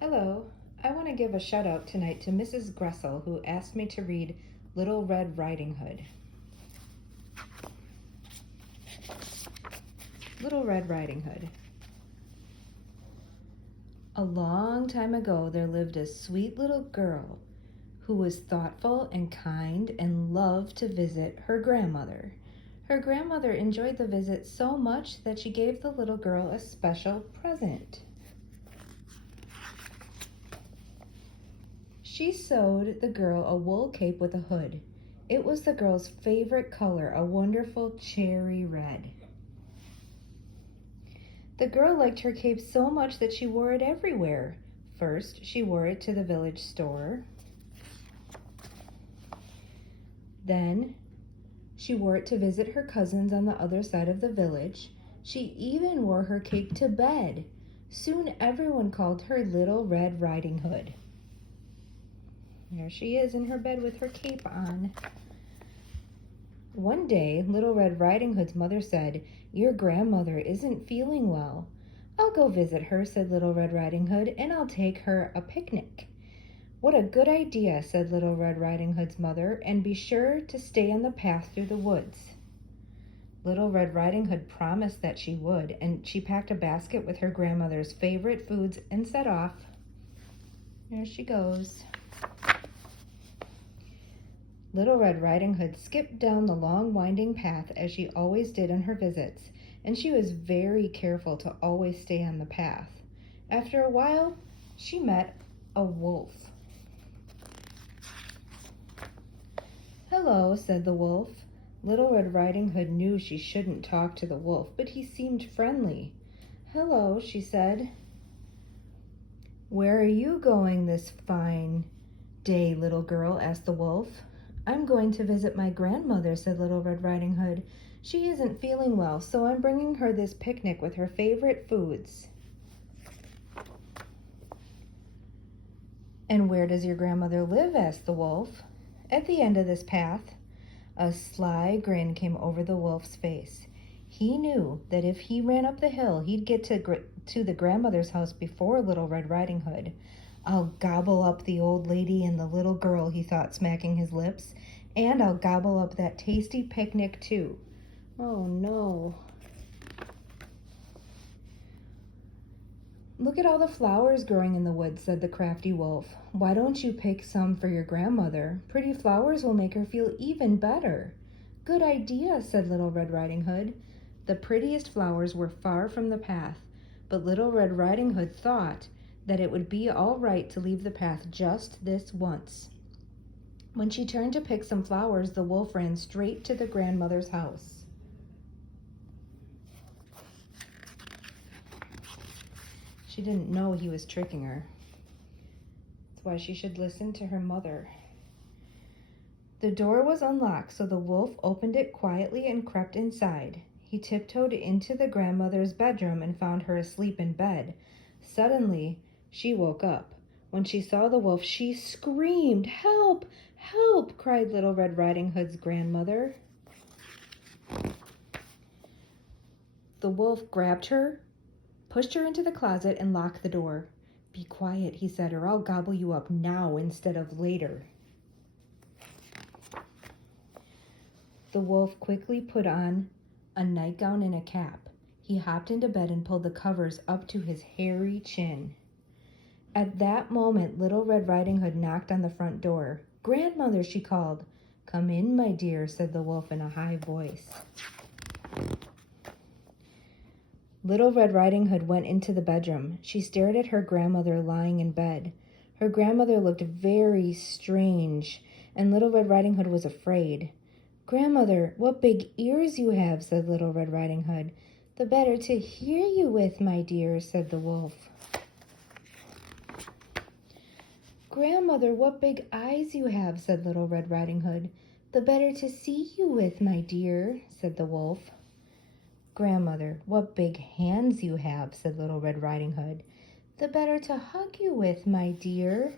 Hello, I want to give a shout out tonight to Mrs. Gresl, who asked me to read Little Red Riding Hood. Little Red Riding Hood. A long time ago there lived a sweet little girl who was thoughtful and kind and loved to visit her grandmother. Her grandmother enjoyed the visit so much that she gave the little girl a special present. She sewed the girl a wool cape with a hood. It was the girl's favorite color, a wonderful cherry red. The girl liked her cape so much that she wore it everywhere. First, she wore it to the village store. Then, she wore it to visit her cousins on the other side of the village. She even wore her cape to bed. Soon everyone called her Little Red Riding Hood. There she is in her bed with her cape on. One day, Little Red Riding Hood's mother said, "Your grandmother isn't feeling well." "I'll go visit her," said Little Red Riding Hood, "and I'll take her a picnic." "What a good idea," said Little Red Riding Hood's mother, "and be sure to stay on the path through the woods." Little Red Riding Hood promised that she would, and she packed a basket with her grandmother's favorite foods and set off. There she goes. Little Red Riding Hood skipped down the long winding path as she always did on her visits, and she was very careful to always stay on the path. After a while, she met a wolf. "Hello," said the wolf. Little Red Riding Hood knew she shouldn't talk to the wolf, but he seemed friendly. "Hello," she said. "Where are you going this fine day, little girl?" asked the wolf. "I'm going to visit my grandmother," said Little Red Riding Hood. "She isn't feeling well, so I'm bringing her this picnic with her favorite foods." "And where does your grandmother live?" asked the wolf. "At the end of this path." A sly grin came over the wolf's face. He knew that if he ran up the hill, he'd get to the grandmother's house before Little Red Riding Hood. "I'll gobble up the old lady and the little girl," he thought, smacking his lips. "And I'll gobble up that tasty picnic, too." Oh, no. "Look at all the flowers growing in the woods," said the crafty wolf. "Why don't you pick some for your grandmother? Pretty flowers will make her feel even better." "Good idea," said Little Red Riding Hood. The prettiest flowers were far from the path, but Little Red Riding Hood thought that it would be all right to leave the path just this once. When she turned to pick some flowers, the wolf ran straight to the grandmother's house. She didn't know he was tricking her. That's why she should listen to her mother. The door was unlocked, so the wolf opened it quietly and crept inside. He tiptoed into the grandmother's bedroom and found her asleep in bed. Suddenly, she woke up. When she saw the wolf, she screamed. "Help! Help!" cried Little Red Riding Hood's grandmother. The wolf grabbed her, pushed her into the closet, and locked the door. "Be quiet," he said, "or I'll gobble you up now instead of later." The wolf quickly put on a nightgown and a cap. He hopped into bed and pulled the covers up to his hairy chin. At that moment, Little Red Riding Hood knocked on the front door. "Grandmother," she called. "Come in, my dear," said the wolf in a high voice. Little Red Riding Hood went into the bedroom. She stared at her grandmother lying in bed. Her grandmother looked very strange, and Little Red Riding Hood was afraid. "Grandmother, what big ears you have," said Little Red Riding Hood. "The better to hear you with, my dear," said the wolf. "Grandmother, what big eyes you have," said Little Red Riding Hood. "The better to see you with, my dear," said the wolf. "Grandmother, what big hands you have," said Little Red Riding Hood. "The better to hug you with, my dear."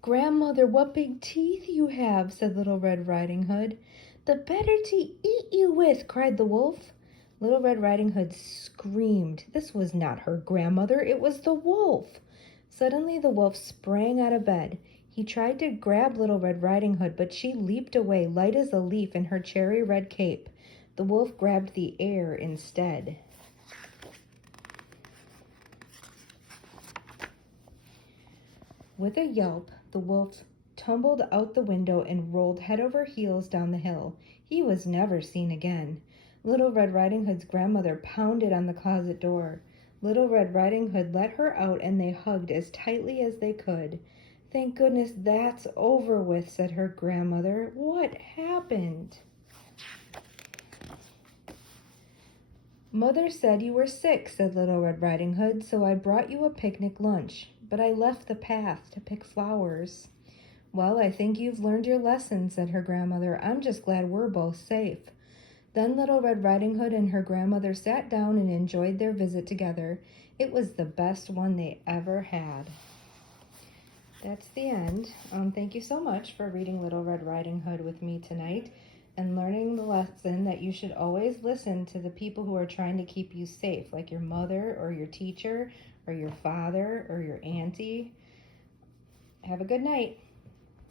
"Grandmother, what big teeth you have," said Little Red Riding Hood. "The better to eat you with," cried the wolf. Little Red Riding Hood screamed. This was not her grandmother, it was the wolf. Suddenly the wolf sprang out of bed. He tried to grab Little Red Riding Hood, but she leaped away, light as a leaf in her cherry red cape. The wolf grabbed the air instead. With a yelp, the wolf tumbled out the window and rolled head over heels down the hill. He was never seen again. Little Red Riding Hood's grandmother pounded on the closet door. Little Red Riding Hood let her out and they hugged as tightly as they could. "Thank goodness that's over with," said her grandmother. "What happened?" "Mother said you were sick," said Little Red Riding Hood, "so I brought you a picnic lunch. But I left the path to pick flowers." "Well, I think you've learned your lesson," said her grandmother. "I'm just glad we're both safe." Then Little Red Riding Hood and her grandmother sat down and enjoyed their visit together. It was the best one they ever had. That's the end. Thank you so much for reading Little Red Riding Hood with me tonight and learning the lesson that you should always listen to the people who are trying to keep you safe, like your mother or your teacher or your father or your auntie. Have a good night.